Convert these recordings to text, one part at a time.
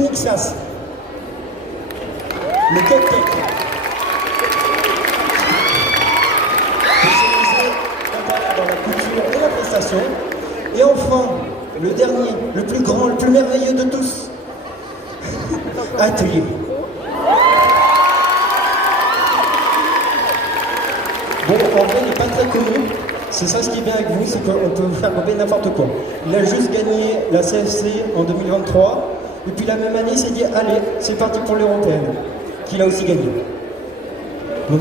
Phoenixas. Le cupcake. Spécialisé dans la culture et la prestation. Et enfin, le dernier, le plus grand, le plus merveilleux de tous. Atelier. Bon, en vrai, il n'est pas très connu. C'est ça ce qui est bien avec vous, c'est qu'on peut vous faire gober n'importe quoi. Il a juste gagné la CFC en 2023. Et puis la même année, il s'est dit, allez, c'est parti pour l'Européenne. Qu'il a aussi gagné. Donc,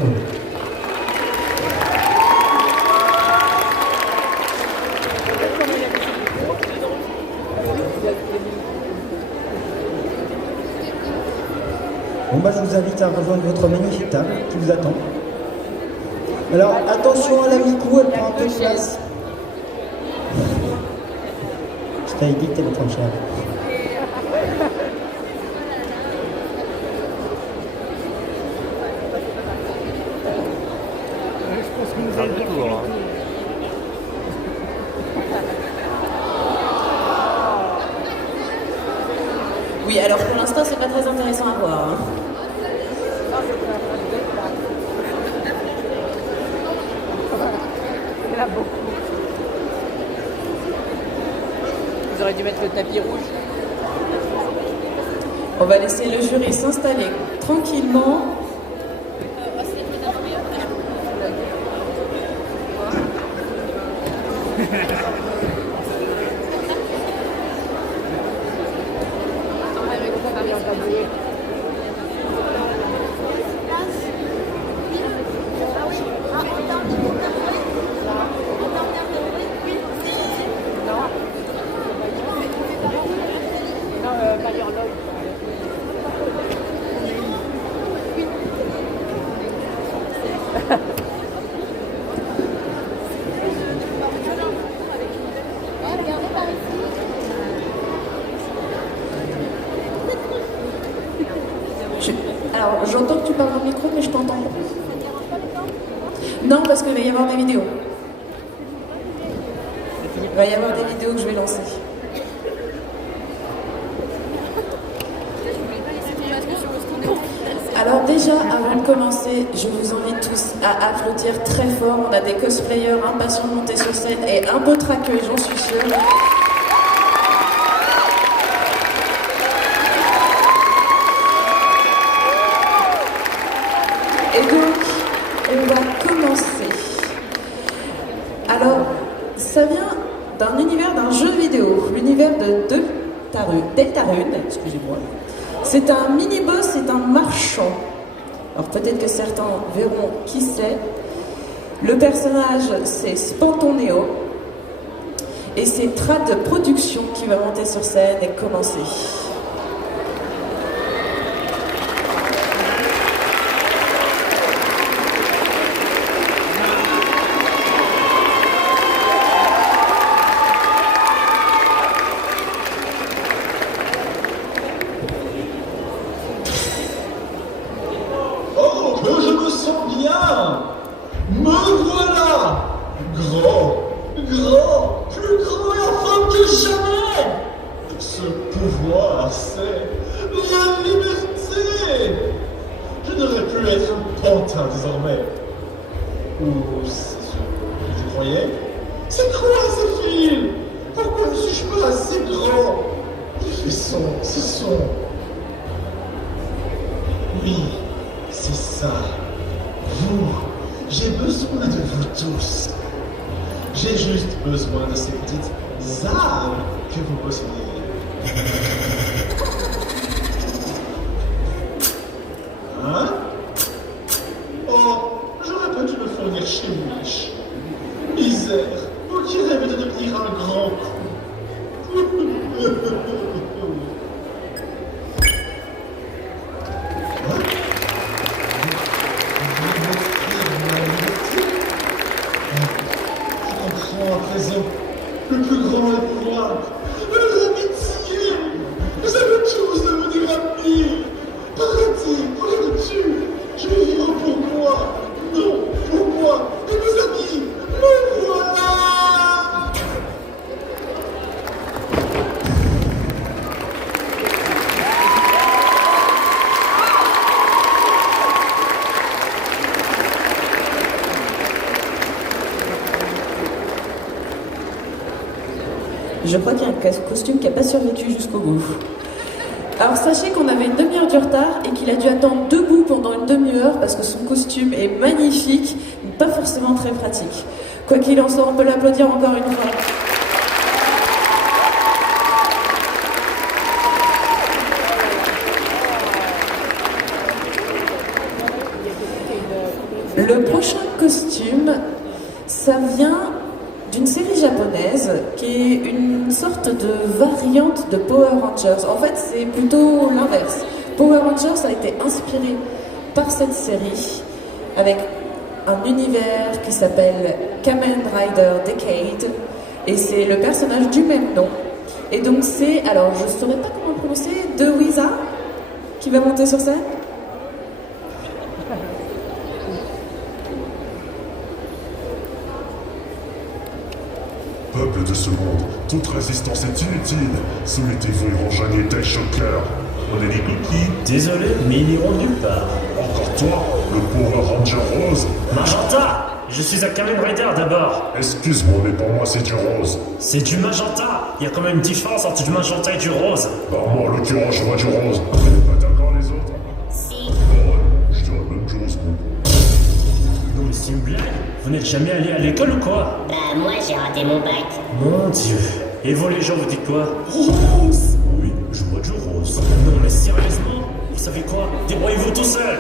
bon bah je vous invite à rejoindre votre magnifique table qui vous attend. Alors attention à la Mikou, elle prend un peu de place. Je t'avais dit que t'allais prendre cher. Je pense que nous allons faire Oui, alors pour l'instant, c'est pas très intéressant à voir. Hein. Vous auriez dû mettre le tapis rouge. On va laisser le jury s'installer tranquillement. Alors, j'entends que tu parles au micro, mais je t'entends pas. Non, parce qu'il va y avoir des vidéos. Il va y avoir des vidéos que je vais lancer. Alors déjà, avant de commencer, je vous invite tous à applaudir très fort. On a des cosplayers impatients de monter sur scène et un peu traqueux, j'en suis sûre. Et donc, on va commencer. Alors, ça vient d'un univers d'un jeu vidéo, l'univers de Deltarune, excusez-moi. C'est un mini-boss, c'est un marchand. Alors peut-être que certains verront qui c'est. Le personnage, c'est Spantonéo. Et c'est Trad Production qui va monter sur scène et commencer. Désormais. Ou c'est ce que je croyais. C'est quoi ce film? Pourquoi ne suis-je pas assez grand? Ce sont. Oui, c'est ça. Vous, j'ai besoin de vous tous. J'ai juste besoin de ces petites âmes que vous possédez. Hein? Oh, j'aurais pas dû me fournir chez Wish. Misère, vous qui rêvez de devenir un grand coup. Je comprends à présent le plus grand espoir. La pitié! Je crois qu'il y a un costume qui n'a pas survécu jusqu'au bout. Alors sachez qu'on avait une demi-heure du retard et qu'il a dû attendre debout pendant une demi-heure parce que son costume est magnifique, mais pas forcément très pratique. Quoi qu'il en soit, on peut l'applaudir encore une fois. Le prochain costume, ça vient d'une série japonaise qui est une sorte de variante de Power Rangers. En fait, c'est plutôt l'inverse. Power Rangers a été inspiré par cette série avec un univers qui s'appelle Kamen Rider Decade et c'est le personnage du même nom. Et donc c'est, alors je ne saurais pas comment prononcer, Dewiza qui va monter sur scène. Peuple de ce monde, toute résistance est inutile. Soumettez-vous et rejoignez tel choqueur. On est des cookies. Désolé, mais ils n'iront nulle part. Encore toi, le Power Ranger rose. Magenta! Je suis un Kamen Rider d'abord. Excuse-moi, mais pour moi c'est du rose. C'est du magenta. Il y a quand même une différence entre du magenta et du rose. Bah moi, en l'occurrence, je vois du rose. Vous n'êtes pas d'accord les autres? Si. Ouais, je dis la même chose, moi. Non mais c'est une blague. Vous n'êtes jamais allé à l'école ou quoi? Bah moi j'ai raté mon bac. Mon Dieu. Et vous les gens, vous dites quoi? Rose. Oui, je vois du rose. Non mais sérieusement? Vous savez quoi? Débrouillez-vous tout seul.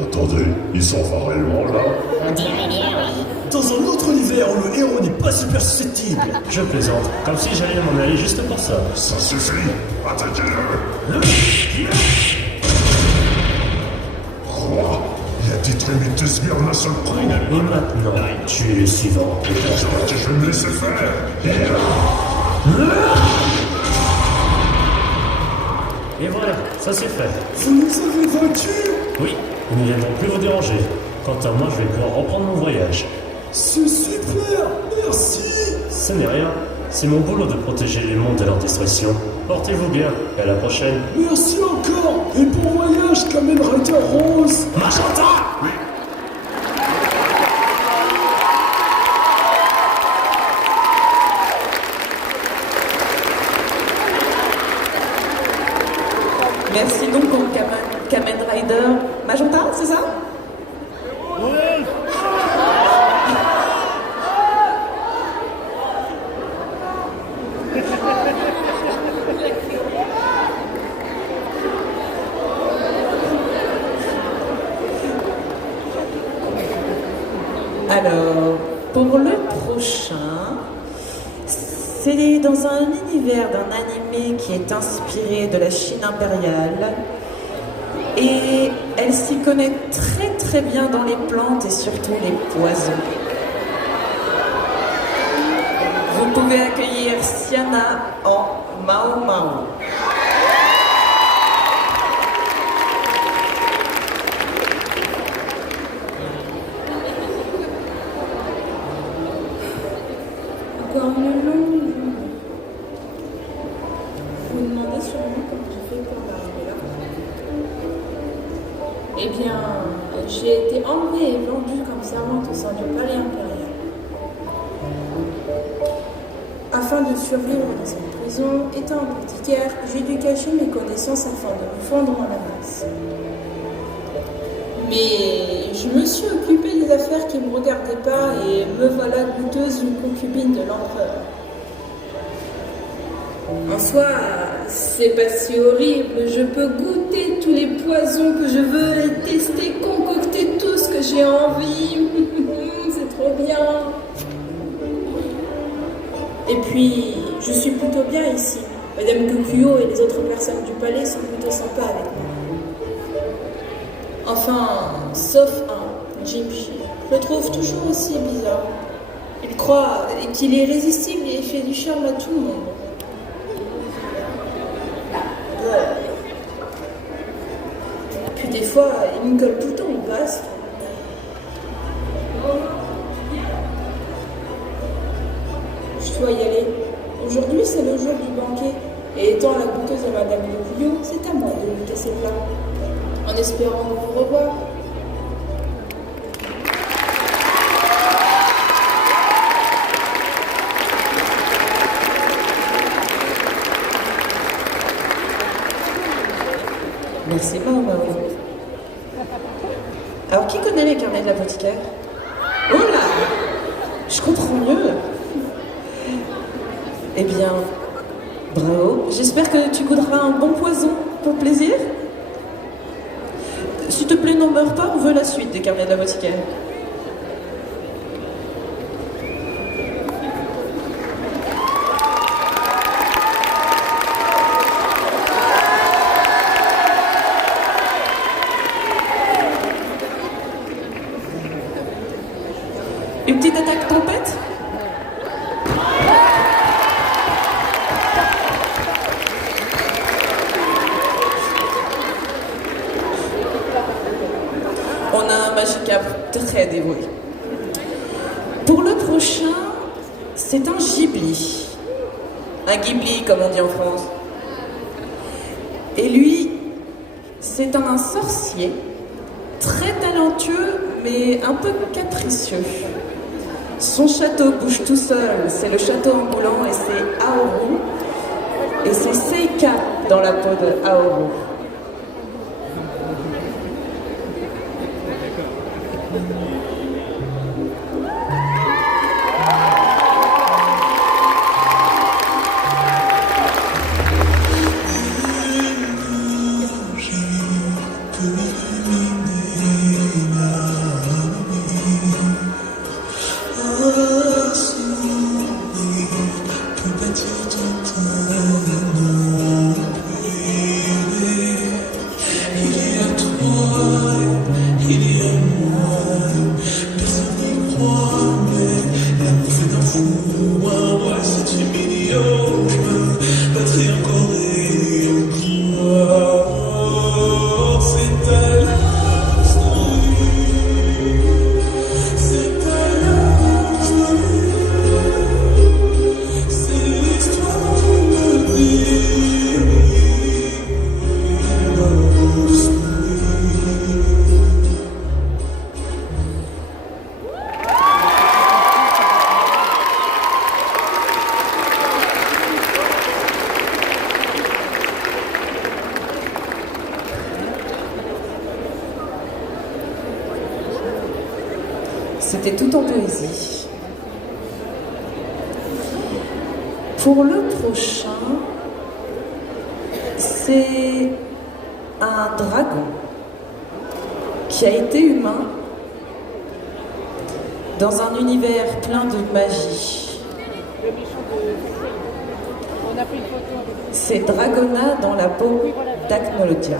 Attendez, il s'en va réellement là? On dirait bien, oui. Dans un autre univers où le héros n'est pas super susceptible. Je plaisante, comme si j'allais m'en aller juste pour ça. Ça suffit. Attaquez-le. Quoi? Il a titré mes deux sbires d'un seul coup. Et maintenant, tu es le suivant. Et pour ça, je vais me laisser faire. Et voilà, ça c'est fait. Vous nous avez vaincus. Oui, nous ne viendrons plus vous déranger. Quant à moi, je vais pouvoir reprendre mon voyage. C'est super. Merci. Ce n'est rien. C'est mon boulot de protéger les mondes de leur destruction. Portez-vous bien, et à la prochaine. Merci encore. Et bon voyage, Kamen Rider Rose. Magenta! Merci donc au Kamen Rider Magenta, c'est ça? Alors, pour le prochain, c'est dans un univers d'un animé qui est inspiré de la Chine impériale et elle s'y connaît très très bien dans les plantes et surtout les poisons. Vous pouvez accueillir Siana en Mao Mao. Encore une longue journée. Vous vous demandez sûrement comment j'ai fait pour arriver là. Eh bien, j'ai été emmenée et vendue comme servante au sein du palais impérial. Afin de survivre dans cette prison, étant apothicaire, j'ai dû cacher mes connaissances afin de me fondre dans la masse. Mais je me suis occupée des affaires qui ne me regardaient pas et me voilà goûteuse une concubine de l'empereur. En soi, c'est pas si horrible. Je peux goûter tous les poisons que je veux et tester, concocter tout ce que j'ai envie. C'est trop bien. Et puis, je suis plutôt bien ici. Madame Gokuyo et les autres personnes du palais sont plutôt sympas avec moi. Enfin, sauf un, Jimchi. Je le trouve toujours aussi bizarre. Il croit qu'il est irrésistible et fait du charme à tout le monde. Puis des fois, il me colle tout le temps au basque. Je dois y aller. Aujourd'hui, c'est le jour du banquet. Et étant la goûteuse de Madame Gokuyo, c'est à moi de lui casser le plat. En espérant vous revoir. Merci Mao. Alors, qui connaît les carnets de l'apothicaire? Oh là! Je comprends mieux. Eh bien, bravo. J'espère que tu goûteras un bon poison pour le plaisir. S'il te plaît, n'en meurs pas, on veut la suite des carnets de l'apothicaire. Une petite attaque tempête? On a un magicable très dévoué. Pour le prochain, c'est un Ghibli. Un Ghibli, comme on dit en France. Et lui, c'est un sorcier très talentueux, mais un peu capricieux. Son château bouge tout seul, c'est le château ambulant et c'est Aoru. Et c'est Seika dans la peau de Aoru. C'était tout en poésie. Pour le prochain, c'est un dragon qui a été humain dans un univers plein de magie. C'est Dragona dans la peau d'Acnologia.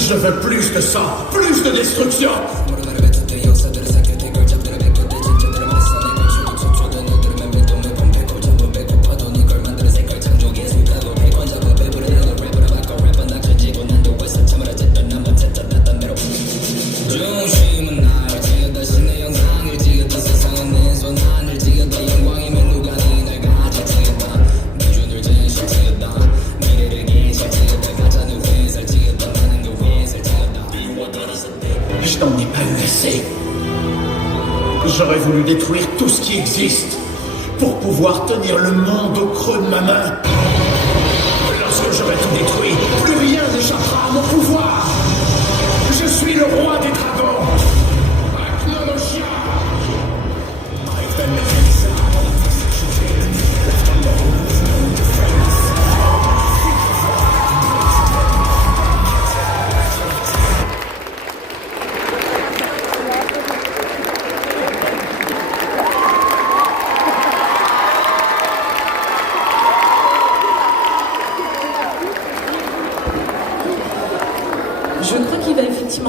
Je veux plus de sang, plus de destruction. Je n'en ai pas eu assez. J'aurais voulu détruire tout ce qui existe pour pouvoir tenir le monde au creux de ma main. Lorsque j'aurai tout détruit, plus rien n'échappera à mon pouvoir. Je suis le roi des dragons. Acnologia.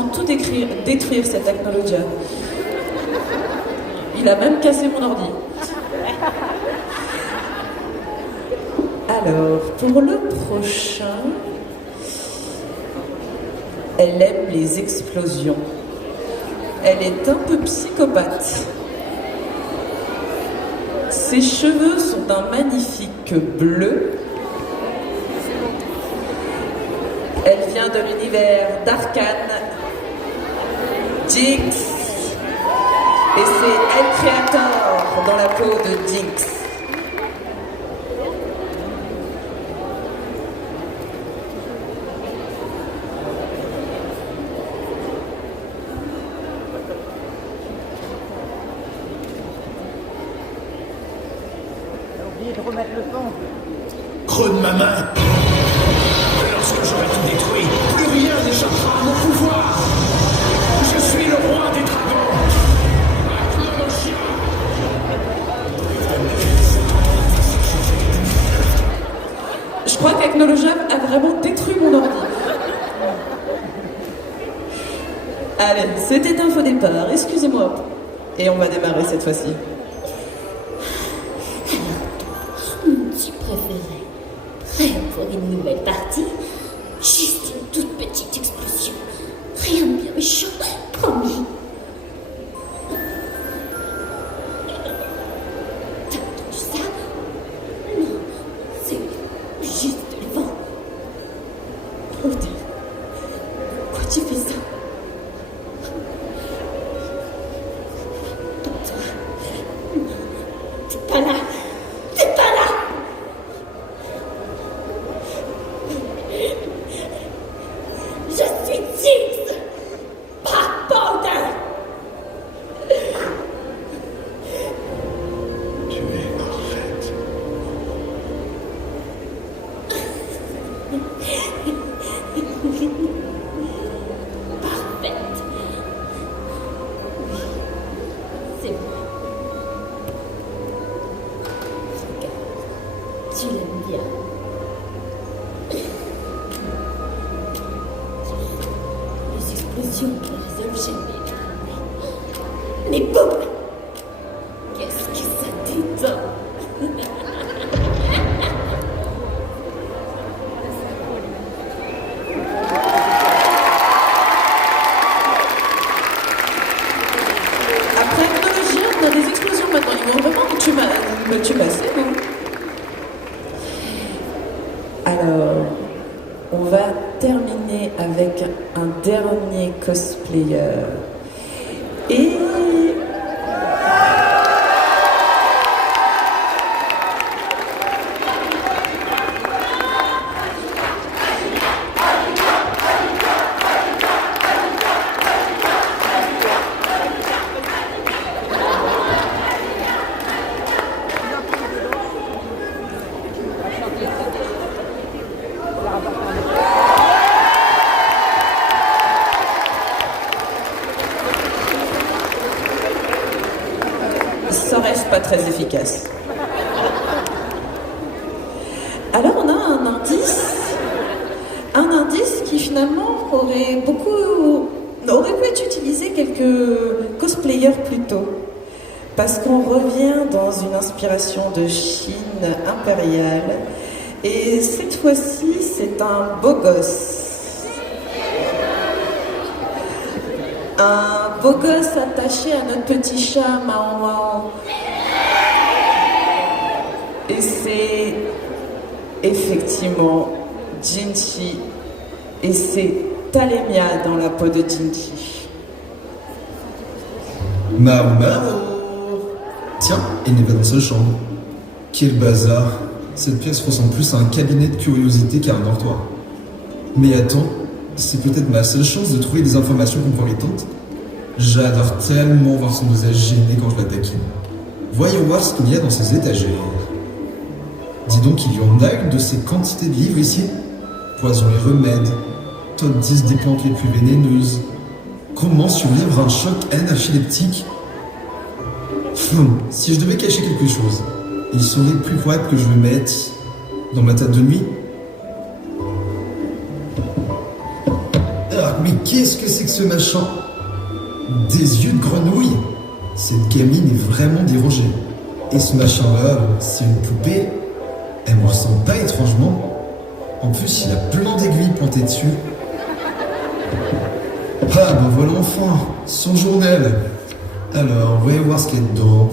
tout détruire cette technologie. Il a même cassé mon ordi. Alors, pour le prochain, elle aime les explosions. Elle est un peu psychopathe. Ses cheveux sont d'un magnifique bleu. Elle vient de l'univers d'Arcane, Jinx. Et c'est El Creator dans la peau de Jinx. Oubliez de remettre le son. Creux de ma main. Lorsque j'aurai tout détruit, plus rien n'échappera à mon pouvoir. Je suis le roi des dragons. Je crois qu'Acnologia a vraiment détruit mon ordi. Allez, c'était un faux départ, excusez-moi. Et on va démarrer cette fois-ci. Tu préférais prêt pour une nouvelle partie? Juste une toute petite explosion. Rien de bien méchant, promis. T'as entendu ça? Non, c'est juste le vent. Putain, pourquoi tu fais ça? T'es pas là. T'es pas là. Je suis Jinx, pas Powder. Tu es parfaite. Parfaite. C'est bon. Regarde, tu l'aimes bien. Les explosions ne résolvent jamais. Mais boum! Qu'est-ce que ça détend? Après Acnologia, on a des explosions maintenant. Ils vont vraiment me tuer assez, non? Alors, on va terminer avec un dernier cosplayer. Et... ça reste pas très efficace. Alors on a un indice qui finalement aurait pu être utilisé quelques cosplayers plus tôt. Parce qu'on revient dans une inspiration de Chine impériale. Et cette fois-ci, c'est un beau gosse. Un beau gosse attaché à notre petit chat Mao Mao. Et c'est effectivement Jinchi. Et c'est Talemia dans la peau de Jinchi. Mao Mao. Tiens, il n'est pas dans sa chambre. Quel bazar. Cette pièce ressemble plus à un cabinet de curiosité qu'à un dortoir. Mais attends, c'est peut-être ma seule chance de trouver des informations compromettantes. J'adore tellement voir son visage gêné quand je la taquine. Voyons voir ce qu'il y a dans ces étagères. Dis donc, il y en a une de ces quantités de livres ici. Poison et remèdes, top 10 des plantes les plus vénéneuses. Comment survivre à un choc anaphylactique? Si je devais cacher quelque chose, il serait plus probable que je le mette dans ma table de nuit. Ah, mais qu'est-ce que c'est que ce machin? Des yeux de grenouille? Cette gamine est vraiment dérangée. Et ce machin-là, c'est une poupée. Elle me ressemble pas étrangement. En plus, il a plein d'aiguilles plantées dessus. Ah, ben voilà enfin, son journal. Alors, voyons voir ce qu'il y a dedans.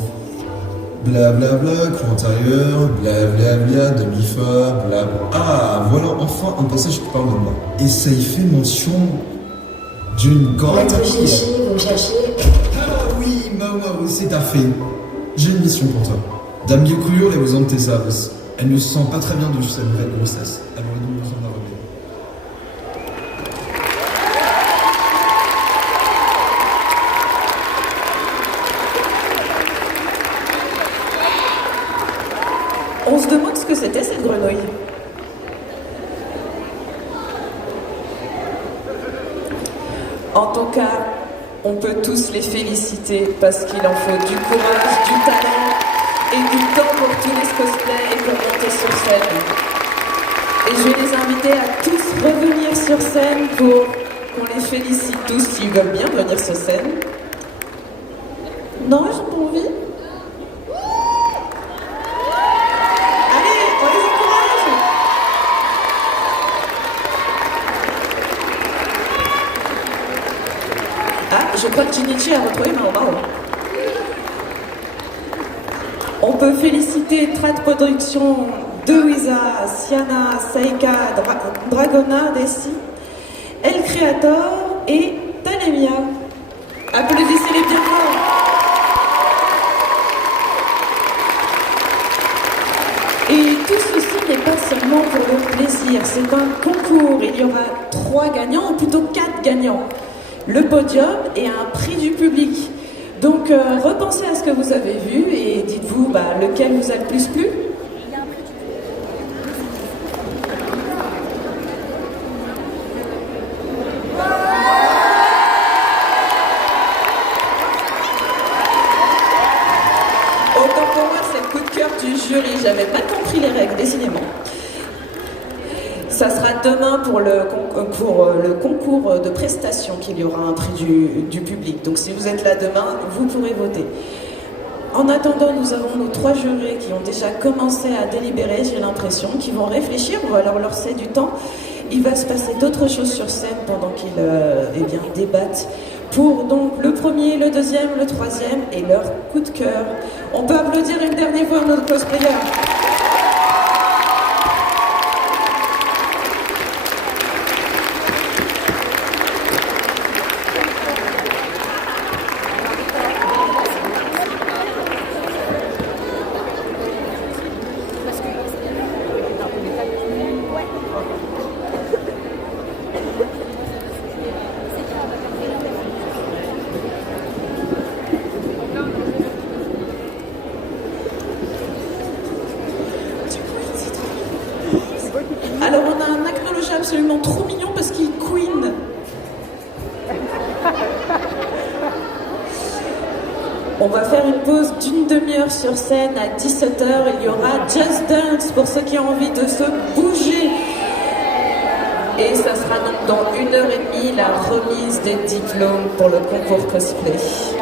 Blablabla, cours intérieur, blablabla, demi-fa, blabla. Ah, voilà enfin un passage qui parle de moi. Et ça y fait mention d'une grande... Maître Chichi, vous me cherchez? Ah oui, Mao, c'est ta fait. J'ai une mission pour toi. Dame Yokuyo, elle a besoin de tes services. Elle ne se sent pas très bien de sa nouvelle grossesse. Elle aurait donc besoin d'un remède. On se demande ce que c'était cette grenouille. En tout cas, on peut tous les féliciter parce qu'il en faut du courage, du talent et du temps pour tous les cosplays et pour monter sur scène. Et je vais les inviter à tous revenir sur scène pour qu'on les félicite tous s'ils veulent bien venir sur scène. Non, ils n'ont pas envie. Je crois que Jinichi a retrouvé Mao. On peut féliciter Trad Production, Dewisa, Siana, Saika, Dragona, Desi, El Creator et Tanemia. Applaudissez-les bien fort. Et tout ceci n'est pas seulement pour le plaisir, c'est un concours. Il y aura 3 gagnants, ou plutôt 4 gagnants. Le podium et un prix du public. Donc repensez à ce que vous avez vu et dites-vous lequel vous a le plus plu. Autant pour moi, c'est le coup de cœur du jury. J'avais mal compris les règles, décidément. Ça sera demain pour le concours de prestations qu'il y aura un prix du public. Donc si vous êtes là demain, vous pourrez voter. En attendant, nous avons nos 3 jurés qui ont déjà commencé à délibérer, j'ai l'impression, qui vont réfléchir. On va leur laisser du temps. Il va se passer d'autres choses sur scène pendant qu'ils débattent pour donc le premier, le deuxième, le troisième et leur coup de cœur. On peut applaudir une dernière fois notre cosplayer. Alors on a un acnologue absolument trop mignon parce qu'il queen. On va faire une pause d'1 demi-heure sur scène à 17h. Il y aura Just Dance pour ceux qui ont envie de se bouger. Et ça sera donc dans 1h30 la remise des diplômes pour le concours cosplay.